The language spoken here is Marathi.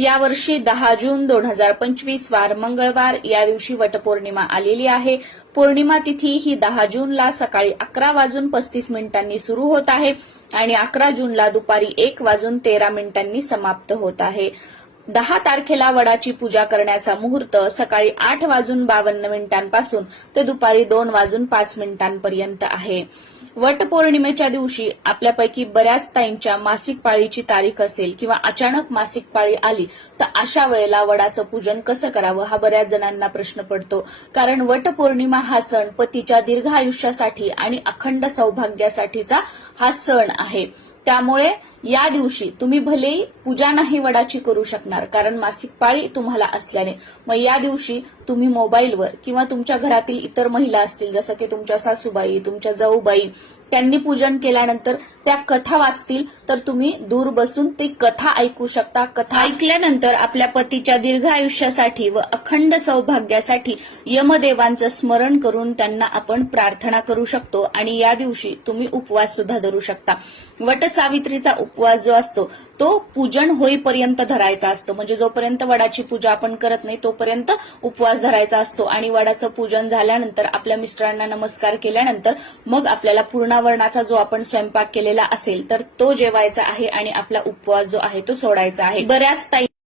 यावर्षी दहा जून दोन हजार पंचवीस वार मंगळवार या दिवशी वटपौर्णिमा आलेली आहे. पौर्णिमा तिथी ही दहा जूनला सकाळी अकरा वाजून पस्तीस मिनिटांनी सुरू होत आहे आणि अकरा जूनला दुपारी एक वाजून तेरा मिनिटांनी समाप्त होत आहे. दहा तारखेला वडाची पूजा करण्याचा मुहूर्त सकाळी आठ वाजून बावन्न मिनिटांपासून ते दुपारी दोन वाजून पाच मिनिटांपर्यंत आहे. वटपौर्णिमेच्या दिवशी आपल्यापैकी बऱ्याच ताईंच्या मासिक पाळीची तारीख असेल किंवा अचानक मासिक पाळी आली तर अशा वेळेला वडाचं पूजन कसं करावं हा बऱ्याच जणांना प्रश्न पडतो. कारण वटपौर्णिमा हा सण पतीच्या दीर्घ आयुष्यासाठी आणि अखंड सौभाग्यासाठीचा हा सण आहे. त्यामुळे या दिवशी तुम्ही भलेही पूजा नाही वडाची करू शकणार कारण मासिक पाळी तुम्हाला असल्याने. मग या दिवशी तुम्ही मोबाईलवर किंवा तुमच्या घरातील इतर महिला असतील जसं की तुमच्या सासूबाई तुमच्या जाऊबाई त्यांनी पूजन केल्यानंतर त्या कथा वाचतील तर तुम्ही दूर बसून ती कथा ऐकू शकता. कथा ऐकल्यानंतर आपल्या पतीच्या दीर्घ आयुष्यासाठी व अखंड सौभाग्यासाठी यमदेवांचं स्मरण करून त्यांना आपण प्रार्थना करू शकतो आणि या दिवशी तुम्ही उपवास सुद्धा धरू शकता. वटसावित्रीचा उपवास जो असतो तो पूजन होईपर्यंत धरायचा असतो. म्हणजे जोपर्यंत वडाची पूजा आपण करत नाही तोपर्यंत उपवास धरायचा असतो. आणि वडाचं पूजन झाल्यानंतर आपल्या मिस्टरांना नमस्कार केल्यानंतर मग आपल्याला पूर्णावरणाचा जो आपण स्वयंपाक केलेला असेल तर तो जेवायचा आहे आणि आपला उपवास जो आहे तो सोडायचा आहे. बऱ्याच ताई